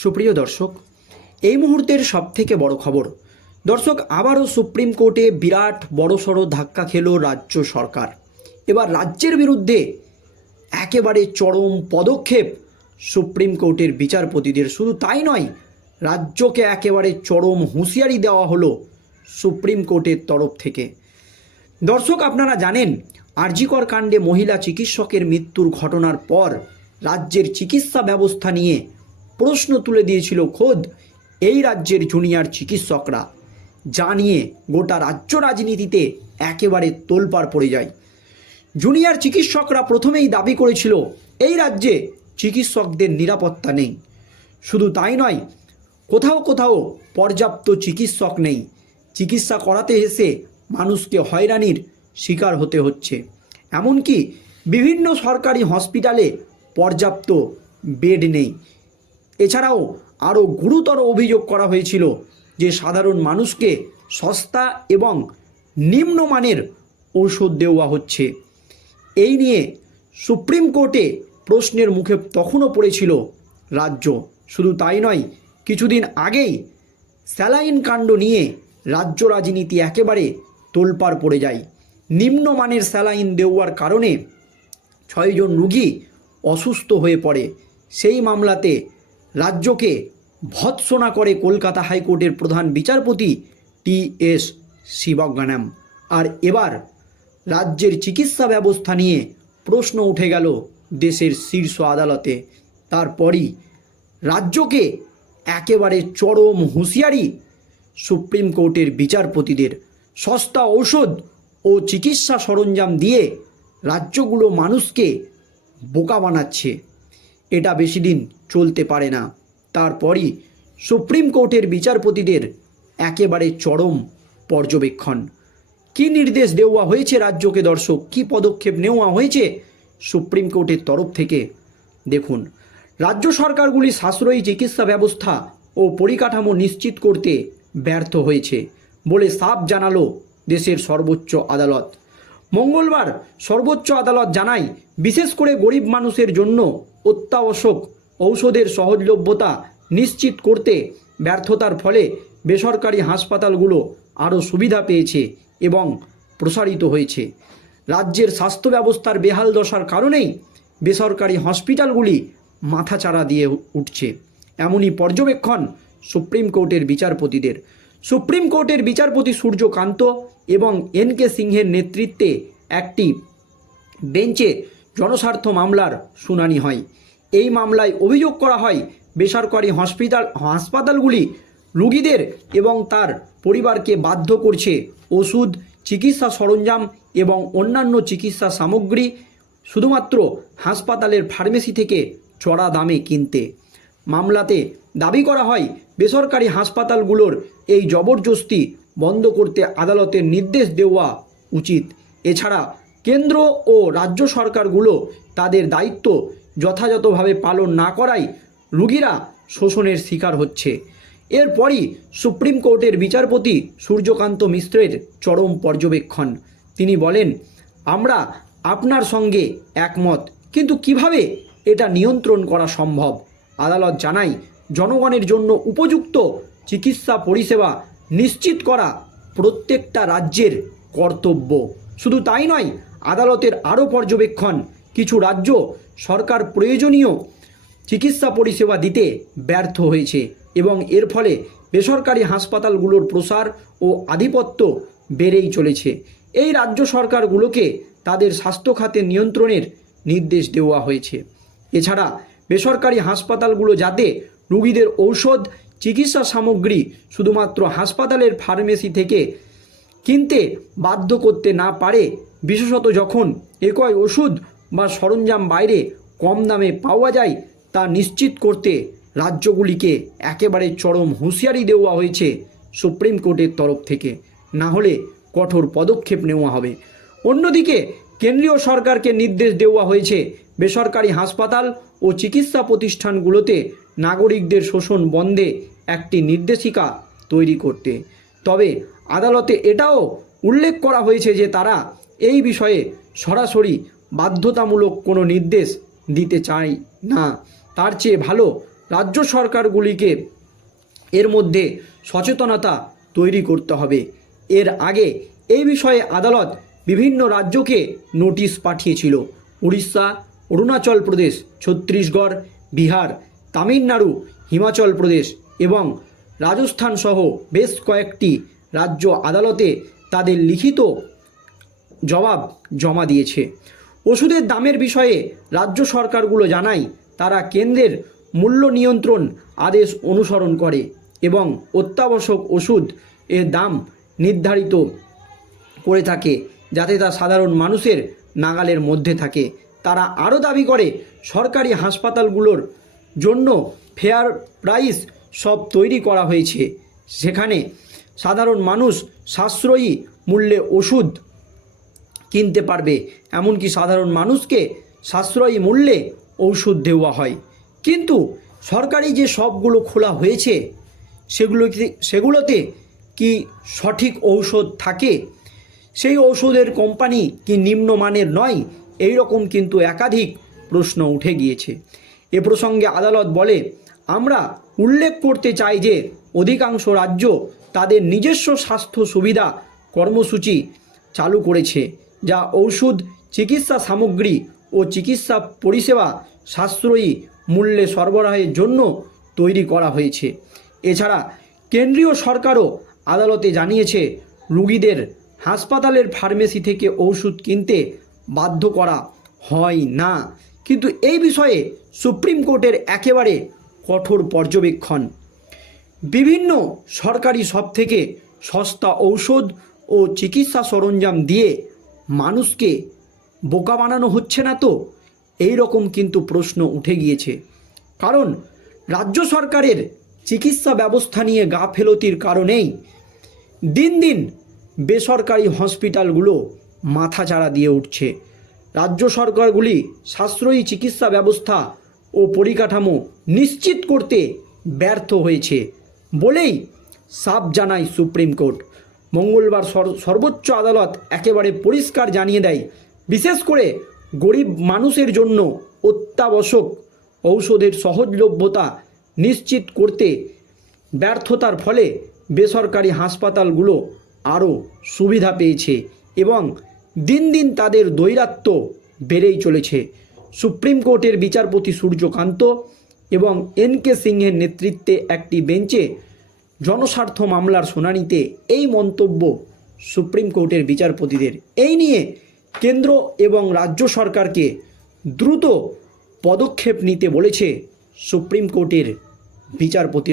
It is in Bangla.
সুপ্রিয় দর্শক, এই মুহূর্তের সবথেকে বড় খবর, দর্শক, আবারও সুপ্রিম কোর্টে বিরাট বড়সড় ধাক্কা খেল রাজ্য সরকার। এবার রাজ্যের বিরুদ্ধে একেবারে চরম পদক্ষেপ সুপ্রিম কোর্টের বিচারপতিদের। শুধু তাই নয়, রাজ্যকে একেবারে চরম হুঁশিয়ারি দেওয়া হলো সুপ্রিম কোর্টের তরফ থেকে। দর্শক, আপনারা জানেন, আরজিকর কাণ্ডে মহিলা চিকিৎসকের মৃত্যুর ঘটনার পর রাজ্যের চিকিৎসা ব্যবস্থা নিয়ে প্রশ্ন তুলে দিয়েছিল খোদ এই রাজ্যের জুনিয়র চিকিৎসকরা। যা নিয়ে গোটা রাজ্য রাজনীতিতে একেবারে তোলপাড় পড়ে যায়। জুনিয়র চিকিৎসকরা প্রথমেই দাবি করেছিল, এই রাজ্যে চিকিৎসকদের নিরাপত্তা নেই। শুধু তাই নয়, কোথাও কোথাও পর্যাপ্ত চিকিৎসক নেই। চিকিৎসা করাতে এসে মানুষকে হয়রানির শিকার হতে হচ্ছে। এমনকি বিভিন্ন সরকারি হসপিটালে পর্যাপ্ত বেড নেই। এছাড়াও আরও গুরুতর অভিযোগ করা হয়েছিল যে সাধারণ মানুষকে সস্তা এবং নিম্নমানের ঔষধ দেওয়া হচ্ছে। এই নিয়ে সুপ্রিম কোর্টে প্রশ্নের মুখে তখনও পড়েছিল রাজ্য। শুধু তাই নয়, কিছুদিন আগেই স্যালাইন কাণ্ড নিয়ে রাজ্য রাজনীতি একেবারে তোলপাড় পড়ে যায়। নিম্নমানের স্যালাইন দেওয়ার কারণে ছয়জন রুগী অসুস্থ হয়ে পড়ে। সেই মামলাতে রাজ্যকে ভৎসনা করে কলকাতা হাইকোর্টের প্রধান বিচারপতি টি এস শিবজ্ঞানাম। আর এবার রাজ্যের চিকিৎসা ব্যবস্থা নিয়ে প্রশ্ন উঠে গেল দেশের শীর্ষ আদালতে। তারপরই রাজ্যকে একেবারে চরম হুঁশিয়ারি সুপ্রিম কোর্টের বিচারপতিদের সস্তা ঔষধ ও চিকিৎসা সরঞ্জাম দিয়ে রাজ্যগুলো মানুষকে বোকা বানাচ্ছে। এটা বেশি দিন চলতে পারে না। তারপরই সুপ্রিম কোর্টের বিচারপতিদের একেবারে চরম পর্যবেক্ষণ। কি নির্দেশ দেওয়া হয়েছে রাজ্যকে দর্শক? কি পদক্ষেপ নেওয়া হয়েছে? সুপ্রিম কোর্টের তরফ থেকে দেখুন। রাজ্য সরকারগুলি সাশ্রয়ী চিকিৎসা ব্যবস্থা ও পরিকাঠামো নিশ্চিত করতে ব্যর্থ হয়েছে বলে সাফ জানালো দেশের সর্বোচ্চ আদালত। মঙ্গলবার সর্বোচ্চ আদালত জানায় বিশেষ করে গরিব মানুষের জন্য অত্যাবশ্যক ঔষধের সহজলভ্যতা নিশ্চিত করতে ব্যর্থতার ফলে বেসরকারি হাসপাতালগুলো আরও সুবিধা পেয়েছে এবং প্রসারিত হয়েছে। রাজ্যের স্বাস্থ্য ব্যবস্থার বেহাল দশার কারণেই বেসরকারি হসপিটালগুলি মাথাচাড়া দিয়ে উঠছে। এমনই পর্যবেক্ষণ সুপ্রিম কোর্টের বিচারপতিদের। সুপ্রিম কোর্টের বিচারপতি সূর্যকান্ত এবং এন কে সিংহের নেতৃত্বে একটি বেঞ্চে জনস্বার্থ মামলার শুনানি হয়। এই মামলায় অভিযোগ করা হয়, বেসরকারি হসপিটাল, হাসপাতালগুলি রুগীদের এবং তার পরিবারকে বাধ্য করছে ওষুধ, চিকিৎসা সরঞ্জাম এবং অন্যান্য চিকিৎসা সামগ্রী শুধুমাত্র হাসপাতালের ফার্মেসি থেকে চড়া দামে কিনতে। মামলাতে দাবি করা হয়, বেসরকারি হাসপাতালগুলোর এই জবরদস্তি বন্ধ করতে আদালতের নির্দেশ দেওয়া উচিত। এছাড়া কেন্দ্র ও রাজ্য সরকারগুলো তাদের দায়িত্ব যথাযথভাবে পালন না করায় রুগীরা শোষণের শিকার হচ্ছে। এরপরই সুপ্রিম কোর্টের বিচারপতি সূর্যকান্ত মিশ্রের চরম পর্যবেক্ষণ। তিনি বলেন, আমরা আপনার সঙ্গে একমত, কিন্তু কীভাবে এটা নিয়ন্ত্রণ করা সম্ভব? আদালত জানায়, জনগণের জন্য উপযুক্ত চিকিৎসা পরিষেবা নিশ্চিত করা প্রত্যেকটা রাজ্যের কর্তব্য। শুধু তাই নয় আদালতের আরও পর্যবেক্ষণ। কিছু রাজ্য সরকার প্রয়োজনীয় চিকিৎসা পরিষেবা দিতে ব্যর্থ হয়েছে এবং এর ফলে বেসরকারি হাসপাতালগুলোর প্রসার ও আধিপত্য বেড়েই চলেছে। এই রাজ্য সরকারগুলোকে তাদের স্বাস্থ্য খাতে নিয়ন্ত্রণের নির্দেশ দেওয়া হয়েছে। এছাড়া বেসরকারি হাসপাতালগুলো যাতে রুগীদের ঔষধ, চিকিৎসা সামগ্রী শুধুমাত্র হাসপাতালের ফার্মেসি থেকে কিনতে বাধ্য করতে না পারে বিশেষত যখন একই ওষুধ বা সরঞ্জাম বাইরে কম দামে পাওয়া যায়, তা নিশ্চিত করতে রাজ্যগুলিকে একেবারে চরম হুঁশিয়ারি দেওয়া হয়েছে সুপ্রিম কোর্টের তরফ থেকে। না হলে কঠোর পদক্ষেপ নেওয়া হবে। অন্যদিকে কেন্দ্রীয় সরকারকে নির্দেশ দেওয়া হয়েছে, বেসরকারি হাসপাতাল ও চিকিৎসা প্রতিষ্ঠানগুলোতে নাগরিকদের শোষণ বন্ধে একটি নির্দেশিকা তৈরি করতে। তবে আদালতে এটাও উল্লেখ করা হয়েছে যে তারা এই বিষয়ে সরাসরি বাধ্যতামূলক কোনো নির্দেশ দিতে চায় না। তার চেয়ে ভালো রাজ্য সরকারগুলিকে এর মধ্যে সচেতনতা তৈরি করতে হবে। এর আগে এই বিষয়ে আদালত বিভিন্ন রাজ্যকে নোটিশ পাঠিয়েছিল। উড়িষ্যা, অরুণাচল প্রদেশ, ছত্তিশগড়, বিহার, তামিলনাড়ু, হিমাচল প্রদেশ এবং রাজস্থান সহ বেশ কয়েকটি রাজ্য আদালতে তাদের লিখিত জবাব জমা দিয়েছে। ওষুধের দামের বিষয়ে রাজ্য সরকারগুলো জানায়, তারা কেন্দ্রের মূল্য নিয়ন্ত্রণ আদেশ অনুসরণ করে এবং অত্যাবশ্যক ওষুধ এর দাম নির্ধারিত করে থাকে যাতে তা সাধারণ মানুষের নাগালের মধ্যে থাকে। তারা আরও দাবি করে, সরকারি হাসপাতালগুলোর জন্য ফেয়ার প্রাইস সব তৈরি করা হয়েছে। সেখানে সাধারণ মানুষ সাশ্রয়ী মূল্যে ওষুধ কিনতে পারবে। এমনকি সাধারণ মানুষকে সাশ্রয়ী মূল্যে ঔষধ দেওয়া হয়। কিন্তু সরকারি যে সবগুলো খোলা হয়েছে সেগুলো সেগুলোতে কি সঠিক ঔষধ থাকে? সেই ঔষধের কোম্পানি কি নিম্নমানের নয়? এই রকম কিন্তু একাধিক প্রশ্ন উঠে গিয়েছে। এ প্রসঙ্গে আদালত বলে, আমরা উল্লেখ করতে চাই যে অধিকাংশ রাজ্য তাদের নিজস্ব স্বাস্থ্য সুবিধা কর্মসূচি চালু করেছে। যা ঔষধ, চিকিৎসা সামগ্রী ও চিকিৎসা পরিষেবা সাশ্রয়ী মূল্যে সরবরাহের জন্য তৈরি করা হয়েছে। এছাড়া কেন্দ্রীয় সরকারও আদালতে জানিয়েছে, রুগীদের হাসপাতালের ফার্মেসি থেকে ওষুধ কিনতে বাধ্য করা হয় না। কিন্তু এই বিষয়ে সুপ্রিম কোর্টের একেবারে কঠোর পর্যবেক্ষণ। বিভিন্ন সরকারি সব থেকে সস্তা ঔষধ ও চিকিৎসা সরঞ্জাম দিয়ে মানুষকে বোকা বানানো হচ্ছে না তো? এই রকম কিন্তু প্রশ্ন উঠে গিয়েছে। কারণ রাজ্য সরকারের চিকিৎসা ব্যবস্থা নিয়ে গা গাফেলতির কারণেই দিন দিন বেসরকারি হসপিটালগুলো মাথাচাড়া দিয়ে উঠছে। রাজ্য সরকারগুলি সাশ্রয়ী চিকিৎসা ব্যবস্থা ও পরিকাঠামো নিশ্চিত করতে ব্যর্থ হয়েছে বলেই সাফ জানায় সুপ্রিম কোর্ট। মঙ্গলবার সর- সর্বোচ্চ আদালত একেবারে পরিষ্কার জানিয়ে দেয়, বিশেষ করে গরিব মানুষের জন্য অত্যাবশ্যক ঔষধের সহজলভ্যতা নিশ্চিত করতে ব্যর্থতার ফলে বেসরকারি হাসপাতালগুলো আরও সুবিধা পেয়েছে এবং দিন দিন তাদের দৈরাত্ম্য বেড়েই চলেছে। সুপ্রিম কোর্টের বিচারপতি সূর্যকান্ত এবং এন কে সিংহের নেতৃত্বে একটি বেঞ্চে জনস্বার্থ মামলার শুনানিতে এই মন্তব্য সুপ্রিম কোর্টের বিচারপতিদের। এই নিয়ে কেন্দ্র এবং রাজ্য সরকারকে দ্রুত পদক্ষেপ নিতে বলেছে সুপ্রিম কোর্টের বিচারপতি।